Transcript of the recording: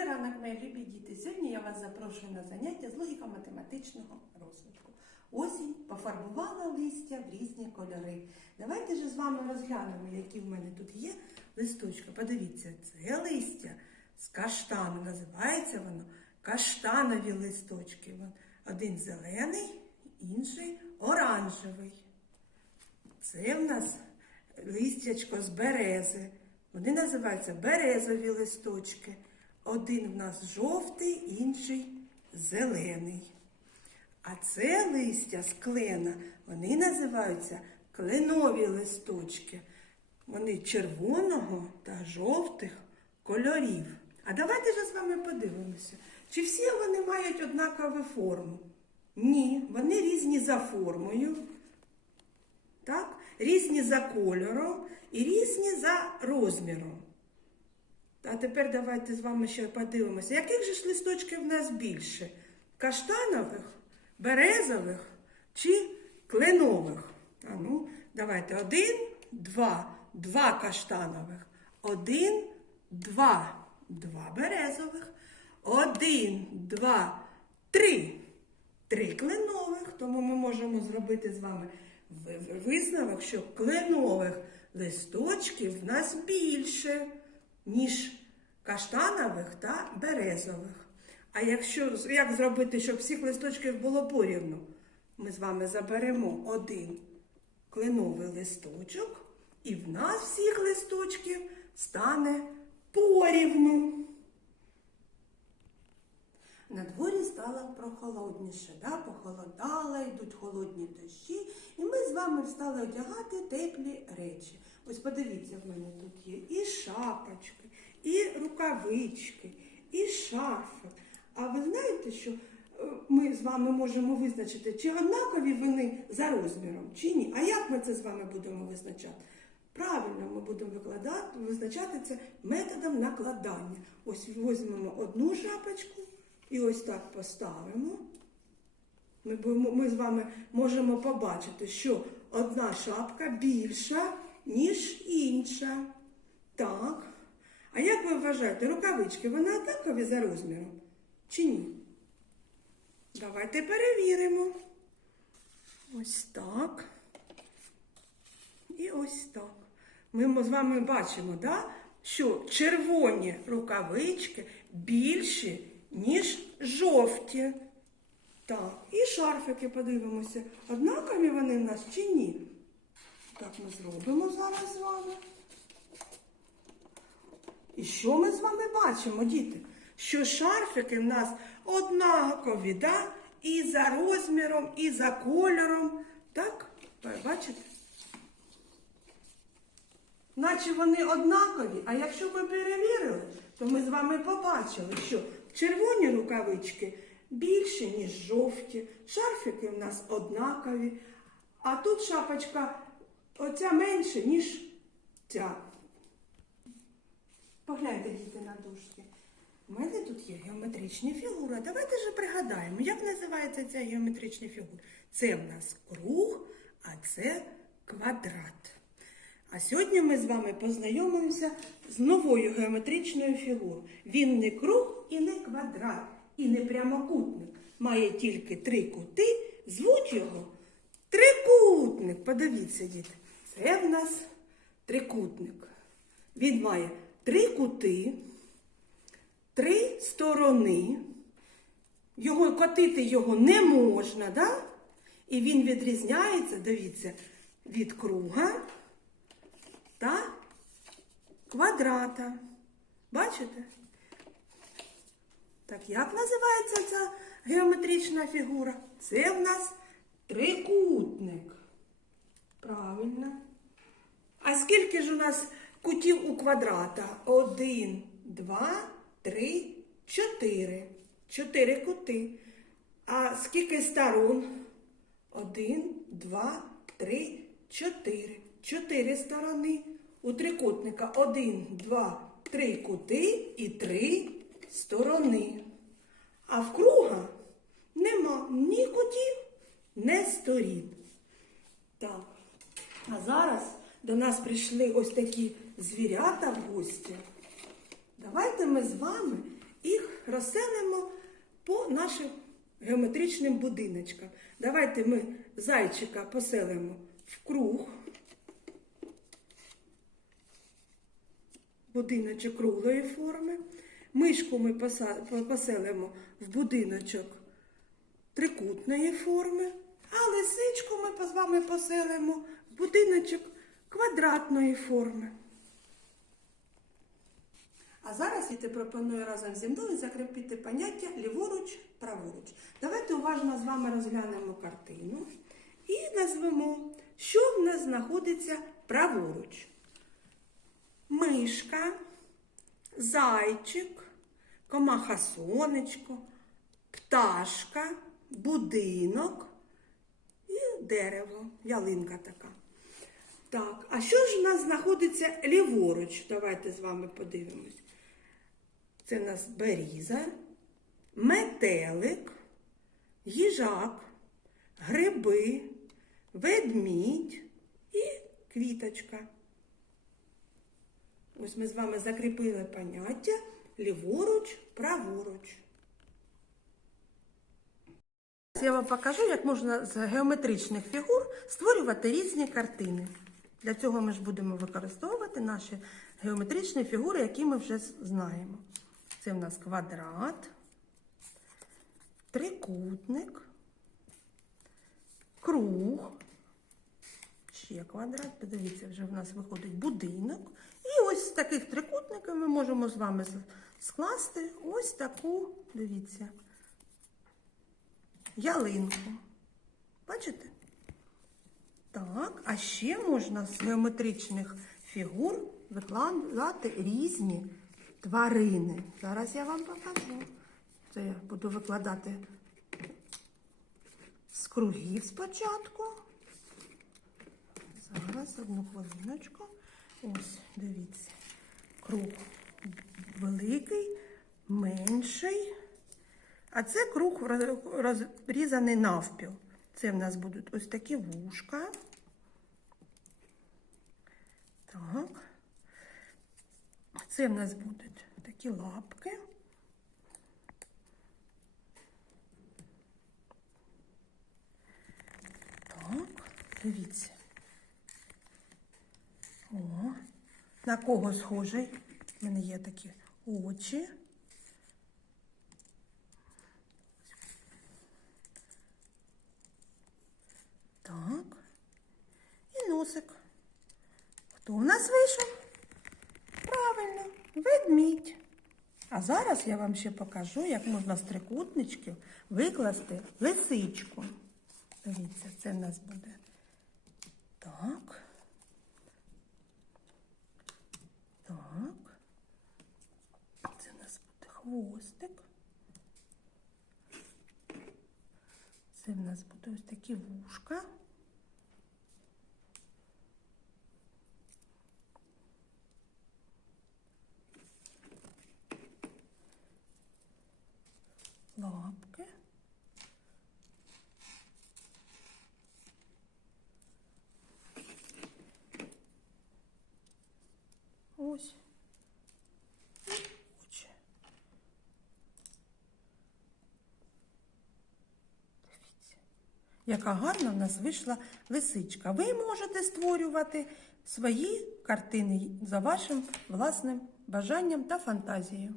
Добрий ранок, мої любі діти. Сьогодні я вас запрошую на заняття з логіко-математичного розвитку. Осінь пофарбувала листя в різні кольори. Давайте ж з вами розглянемо, які в мене тут є листочки. Подивіться, це листя з каштану. Називається воно каштанові листочки. Один зелений, інший оранжевий. Це в нас листячко з берези. Вони називаються березові листочки. Один в нас жовтий, інший зелений. А це листя з клена, вони називаються кленові листочки. Вони червоного та жовтих кольорів. А давайте ж з вами подивимося, чи всі вони мають однакову форму? Ні, вони різні за формою, так? різні за кольором і різні за розміром. А тепер давайте з вами ще подивимося, яких же ж листочків в нас більше? Каштанових, березових чи кленових? А ну, давайте. Один, два, два каштанових, один, два, два березових, один, два, три. Три кленових, тому ми можемо зробити з вами ви- ви- висновок, що кленових листочків в нас більше, ніж каштанових та березових. А якщо як зробити, щоб всіх листочків було порівну? Ми з вами заберемо один кленовий листочок, і в нас всіх листочків стане порівну. На дворі стало прохолодніше, да? похолодало, йдуть холодні дощі, і ми з вами стали одягати теплі речі. Ось подивіться, в мене тут є і шапочки, і рукавички, і шарфи. А ви знаєте, що е, ми з вами можемо визначити, чи однакові вони за розміром, чи ні? А як ми це з вами будемо визначати? Правильно, ми будемо викладати, визначати це методом накладання. Ось візьмемо одну шапочку і ось так поставимо. Ми, ми з вами можемо побачити, що одна шапка більша, ніж інша. Так. А як ви вважаєте, рукавички вони однакові за розміром? Чи ні? Давайте перевіримо. Ось так. І ось так. Ми з вами бачимо, да, що червоні рукавички більші, ніж жовті. Так, і шарфики подивимося. Однакові вони в нас чи ні? Так ми зробимо зараз з вами. І що ми з вами бачимо, діти? Що шарфики в нас однакові, да? і за розміром, і за кольором. Так? Бачите? Наче вони однакові, а якщо ми перевірили, то ми з вами побачили, що червоні рукавички більші, ніж жовті, шарфики в нас однакові, а тут шапочка оця менше, ніж ця. Погляньте, діти, на дужки. У мене тут є геометричні фігури. Давайте ж пригадаємо, як називається ця геометрична фігура. Це в нас круг, а це квадрат. А сьогодні ми з вами познайомимося з новою геометричною фігурою. Він не круг і не квадрат, і не прямокутник. Має тільки три кути, звуть його трикутник. Подивіться, діти, це в нас трикутник. Він має три кути, три сторони. Його котити його не можна, да? і він відрізняється, дивіться, від круга та квадрата. Бачите? Так як називається ця геометрична фігура? Це в нас трикутник. Правильно. А скільки ж у нас кутів у квадрата? Один, два, три, чотири. Чотири кути. А скільки сторон? Один, два, три, чотири. Чотири сторони. У трикутника один, два, три кути і три сторони. А в круга нема ні кутів, ні сторін. Так. А зараз до нас прийшли ось такі звірята в гості. Давайте ми з вами і розселимо по нашим геометричним будиночкам. Давайте ми зайчика поселимо в круг. Будиночок круглої форми. Мишку ми поселимо в будиночок трикутної форми, а лисичку ми з вами поселимо в будиночок квадратної форми. А зараз я ти пропоную разом зі мною закріпити поняття ліворуч, праворуч. Давайте уважно з вами розглянемо картину і назвемо, що в нас знаходиться праворуч. Мишка, зайчик, комаха сонечко, пташка, будинок і дерево, ялинка така. Так, а що ж у нас знаходиться ліворуч? Давайте з вами подивимось. Це в нас беріза, метелик, їжак, гриби, ведмідь і квіточка. Ось ми з вами закріпили поняття ліворуч, праворуч. Я вам покажу, як можна з геометричних фігур створювати різні картини. Для цього ми ж будемо використовувати наші геометричні фігури, які ми вже знаємо. Це в нас квадрат, трикутник, круг, ще квадрат, подивіться, вже в нас виходить будинок. І ось з таких трикутників ми можемо з вами скласти ось таку, дивіться, ялинку. Бачите? Так, а ще можна з геометричних фігур викладати різні тварини. Зараз я вам покажу. Це я буду викладати з кругів спочатку. Зараз одну хвилиночку. Ось, дивіться. Круг великий, менший. А це круг розрізаний навпіл. Це в нас будуть ось такі вушка. Так. Це в нас будуть такі лапки. Так, дивіться. О, на кого схожий? У мене є такі очі. Так. І носик. Хто в нас вийшов? Правильно, ведмідь. А зараз я вам ще покажу, як можна з трикутничків викласти лисичку. Дивіться, це в нас буде так. Так. Це в нас буде хвостик. Це в нас буде ось такі вушка. Лапки. Ось. Очі. Дивіться. Яка гарна в нас вийшла лисичка. Ви можете створювати свої картини за вашим власним бажанням та фантазією.